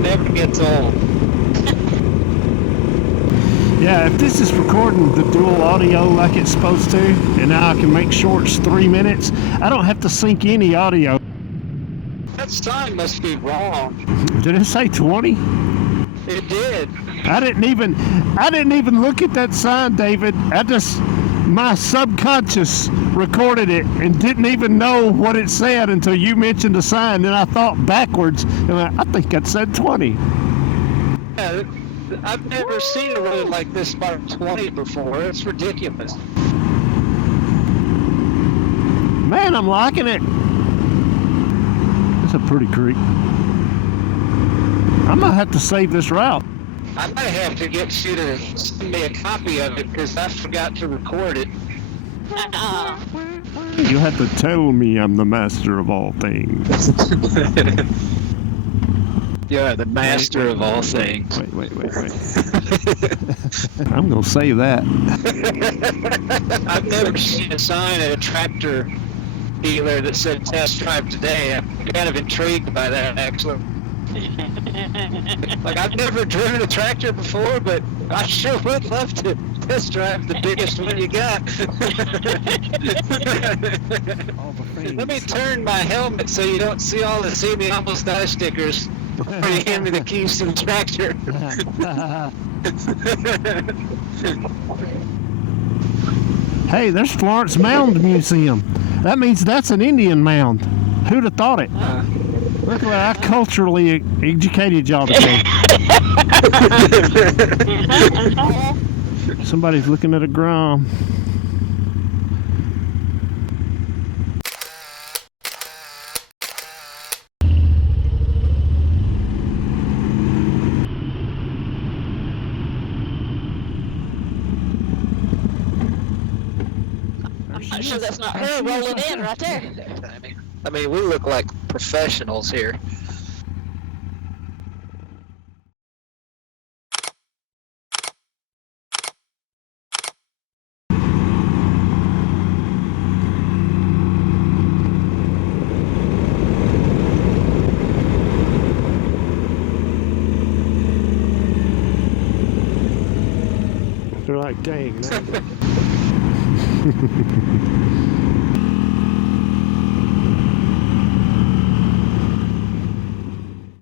never gets old. Yeah, if this is recording the dual audio like it's supposed to, and now I can make shorts 3 minutes, I don't have to sync any audio. That sign must be wrong. Did it say 20? It did. I didn't even look at that sign, David. My subconscious recorded it and didn't even know what it said until you mentioned the sign. Then I thought backwards, and I think it said 20. Yeah, I've never seen a road like this marked 20 before. It's ridiculous. Man, I'm liking it. It's a pretty creek. I might have to save this route. I might have to get you to send me a copy of it because I forgot to record it. You have to tell me I'm the master of all things. You're the master of all things. Wait. I'm going to say that. I've never seen a sign at a tractor dealer that said test drive today. I'm kind of intrigued by that, actually. Like, I've never driven a tractor before, but I sure would love to test drive the biggest one you got. Let me turn my helmet so you don't see all the "See Me Almost Die" stickers before you hand me the keys to the tractor. Hey, there's Florence Mound Museum. That means that's an Indian mound. Who'd have thought it? Look what I culturally educated y'all today. Somebody's looking at a Grom. I'm sure that's not her rolling in right there. I mean, we look like professionals here. They're like, dang.